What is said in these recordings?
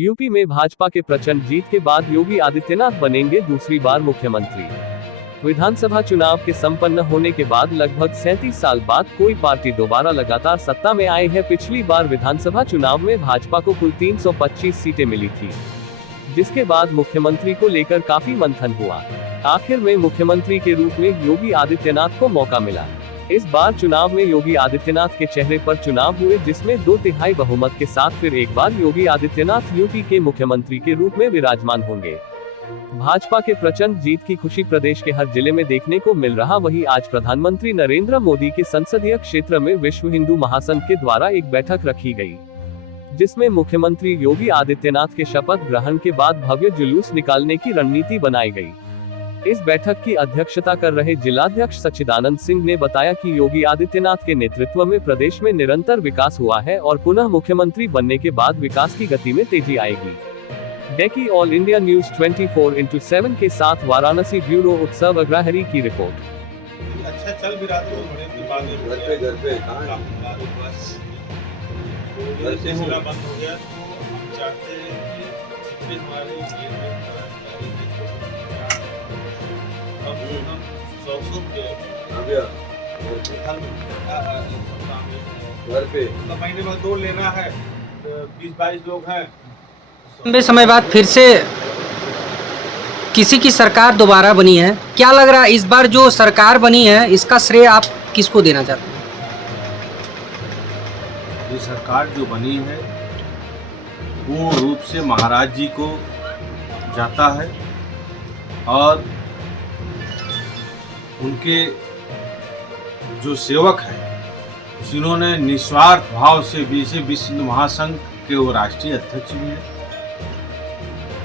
UP में भाजपा के प्रचंड जीत के बाद योगी आदित्यनाथ बनेंगे दूसरी बार मुख्यमंत्री। विधानसभा चुनाव के संपन्न होने के बाद लगभग 37 साल बाद कोई पार्टी दोबारा लगातार सत्ता में आई है। पिछली बार विधानसभा चुनाव में भाजपा को कुल 325 सीटें मिली थी, जिसके बाद मुख्यमंत्री को लेकर काफी मंथन हुआ। आखिर में मुख्यमंत्री के रूप में योगी आदित्यनाथ को मौका मिला। इस बार चुनाव में योगी आदित्यनाथ के चेहरे पर चुनाव हुए, जिसमें 2/3 बहुमत के साथ फिर एक बार योगी आदित्यनाथ यूपी के मुख्यमंत्री के रूप में विराजमान होंगे। भाजपा के प्रचंड जीत की खुशी प्रदेश के हर जिले में देखने को मिल रहा। वहीं आज प्रधानमंत्री नरेंद्र मोदी के संसदीय क्षेत्र में विश्व हिंदू महासंघ के द्वारा एक बैठक रखी गई, जिसमें मुख्यमंत्री योगी आदित्यनाथ के शपथ ग्रहण के बाद भव्य जुलूस निकालने की रणनीति बनाई गई। इस बैठक की अध्यक्षता कर रहे जिलाध्यक्ष सच्चिदानंद सिंह ने बताया कि योगी आदित्यनाथ के नेतृत्व में प्रदेश में निरंतर विकास हुआ है और पुनः मुख्यमंत्री बनने के बाद विकास की गति में तेजी आएगी। डेकी ऑल इंडिया न्यूज 24/7 के साथ वाराणसी ब्यूरो उत्सव अग्रहरी की रिपोर्ट। अच्छा चल भी रहा था, घर पे बंद हो गया, तो हम चाहते हैं कि हमारे घर पे महीने में 2 लेना है, 20-22 लोग हैं। लंबे समय बाद फिर से किसी की सरकार दोबारा बनी है। क्या लग रहा है इस बार जो सरकार बनी है इसका श्रेय आप किसको देना चाहते हैं? ये सरकार जो बनी है पूर्ण रूप से महाराज जी को जाता है और उनके जो सेवक हैं, जिन्होंने निस्वार्थ भाव से विश्व हिंदू महासंघ के वो राष्ट्रीय अध्यक्ष भी हैं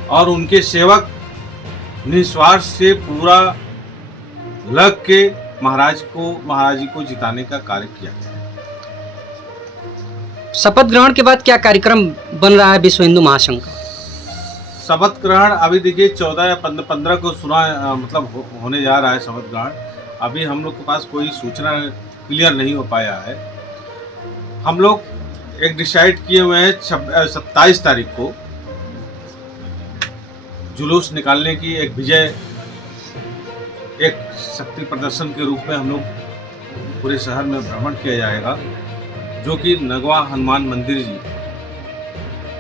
और उनके सेवक निस्वार्थ से पूरा लग के महाराज जी को जिताने का कार्य किया है। शपथ ग्रहण के बाद क्या कार्यक्रम बन रहा है विश्व हिंदू महासंघ का? शपथ ग्रहण अभी देखिए 14 या 15 को होने जा रहा है शपथ ग्रहण। अभी हम लोग के पास कोई सूचना क्लियर नहीं हो पाया है। हम लोग एक डिसाइड किए हुए हैं 27 तारीख को जुलूस निकालने की, एक विजय, एक शक्ति प्रदर्शन के रूप में हम लोग पूरे शहर में भ्रमण किया जाएगा, जो कि नगवा हनुमान मंदिर जी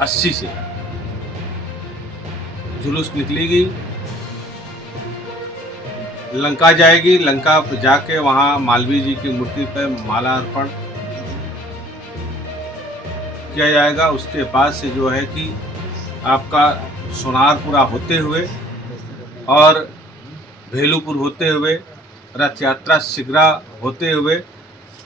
80 से जुलूस निकलेगी, लंका जाएगी, लंका पर जाके वहाँ मालवीय जी की मूर्ति पर माला अर्पण किया जाएगा। उसके बाद से जो है कि आपका सोनारपुरा होते हुए और भेलूपुर होते हुए, रथ यात्रा सिगरा होते हुए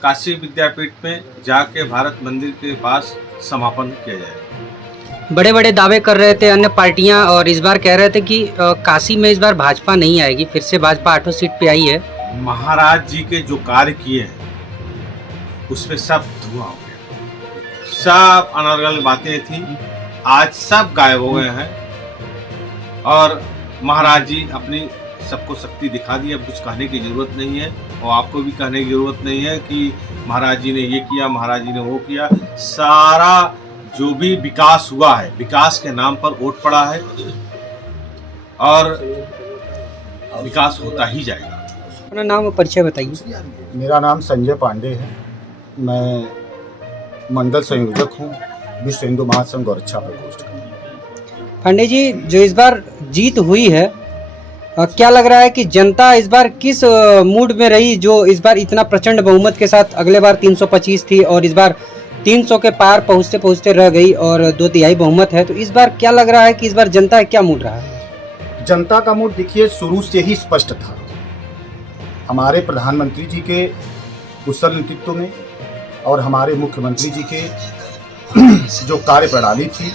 काशी विद्यापीठ में जाके भारत मंदिर के पास समापन किया जाएगा। बड़े बड़े दावे कर रहे थे अन्य पार्टियां और इस बार कह रहे थे कि काशी में इस बार भाजपा नहीं आएगी, फिर से भाजपा 8 सीट पे आई है। महाराज जी के जो कार्य किए हैं उसमें सब धुआं हो गया, सब अनर्गल बातें थी, आज सब गायब हो गए हैं और महाराज जी अपनी सबको शक्ति दिखा दी। अब कुछ कहने की जरूरत नहीं है और आपको भी कहने की जरूरत नहीं है कि महाराज जी ने ये किया, महाराज जी ने वो किया। सारा जो भी विकास हुआ है, विकास के नाम पर वोट पड़ा है और विकास होता ही जाएगा। अपना नाम और परिचय बताइए। मेरा नाम संजय पांडे है, मैं मंडल संयोजक हूँ विश्व हिंदू महासंघ और अच्छा प्रकोष्ठ का। पांडे जी, जो इस बार जीत हुई है, क्या लग रहा है कि जनता इस बार किस मूड में रही, जो इस बार इतना प्रचंड बहुमत के साथ? अगले बार 325 थी और इस बार 300 के पार पहुँचते पहुँचते रह गई और 2/3 बहुमत है, तो इस बार क्या लग रहा है कि इस बार जनता क्या मूड रहा है? जनता का मूड देखिए शुरू से ही स्पष्ट था। हमारे प्रधानमंत्री जी के कुशल नेतृत्व में और हमारे मुख्यमंत्री जी के जो कार्य प्रणाली थी,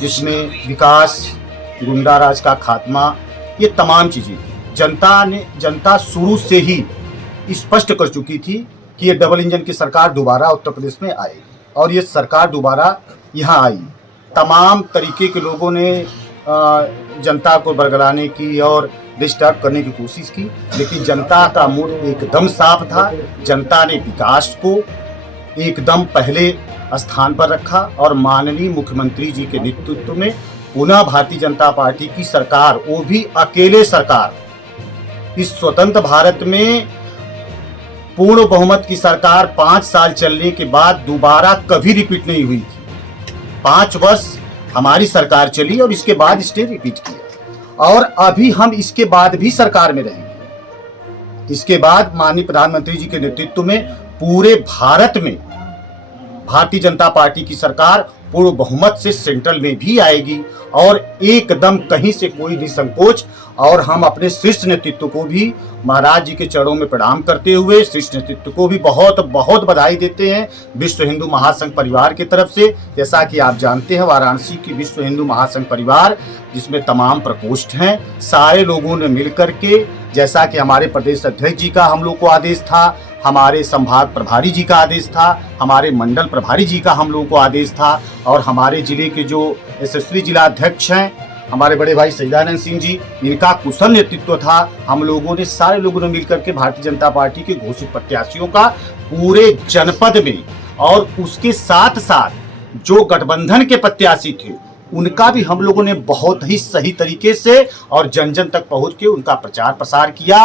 जिसमें विकास, गुंडाराज का खात्मा, ये तमाम चीज़ें थी। जनता शुरू से ही स्पष्ट कर चुकी थी कि ये डबल इंजन की सरकार दोबारा उत्तर प्रदेश में आएगी और ये सरकार दोबारा यहाँ आई। तमाम तरीके के लोगों ने जनता को बरगलाने की और डिस्टर्ब करने की कोशिश की, लेकिन जनता का मूड एकदम साफ था। जनता ने विकास को एकदम पहले स्थान पर रखा और माननीय मुख्यमंत्री जी के नेतृत्व में पुनः भारतीय जनता पार्टी की सरकार, वो भी अकेले सरकार, इस स्वतंत्र भारत में पूर्ण बहुमत की सरकार 5 साल चलने के बाद दोबारा कभी रिपीट नहीं हुई थी। 5 वर्ष हमारी सरकार चली और इसके बाद इसने रिपीट किया और अभी हम इसके बाद भी सरकार में रहेंगे। इसके बाद माननीय प्रधानमंत्री जी के नेतृत्व में पूरे भारत में भारतीय जनता पार्टी की सरकार पूर्ण बहुमत से सेंट्रल में भी आएगी और एकदम कहीं से कोई निसंकोच। और हम अपने शीर्ष नेतृत्व को भी महाराज जी के चरणों में प्रणाम करते हुए शीर्ष नेतृत्व को भी बहुत बहुत बधाई देते हैं विश्व हिंदू महासंघ परिवार की तरफ से। जैसा कि आप जानते हैं, वाराणसी की विश्व हिंदू महासंघ परिवार, जिसमें तमाम प्रकोष्ठ हैं, सारे लोगों ने मिलकर के, जैसा कि हमारे प्रदेश अध्यक्ष जी का हम लोग को आदेश था, हमारे संभाग प्रभारी जी का आदेश था, हमारे मंडल प्रभारी जी का हम लोगों को आदेश था और हमारे जिले के जो यशस्वी जिला अध्यक्ष हैं हमारे बड़े भाई सचिदानंद सिंह जी, इनका कुशल नेतृत्व था। हम लोगों ने, सारे लोगों ने मिलकर के भारतीय जनता पार्टी के घोषित प्रत्याशियों का पूरे जनपद में और उसके साथ साथ जो गठबंधन के प्रत्याशी थे उनका भी हम लोगों ने बहुत ही सही तरीके से और जन जन तक पहुंच के उनका प्रचार प्रसार किया।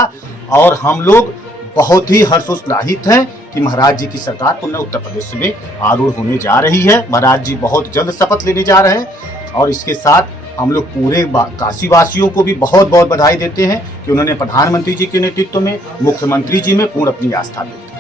और हम लोग बहुत ही हर्षोल्लासित हैं कि महाराज जी की सरकार पुनः उत्तर प्रदेश में आरूढ़ होने जा रही है। महाराज जी बहुत जल्द शपथ लेने जा रहे हैं और इसके साथ हम लोग पूरे काशी वासियों को भी बहुत बहुत बधाई देते हैं कि उन्होंने प्रधानमंत्री जी के नेतृत्व में, मुख्यमंत्री जी में पूर्ण अपनी आस्था व्यक्त की।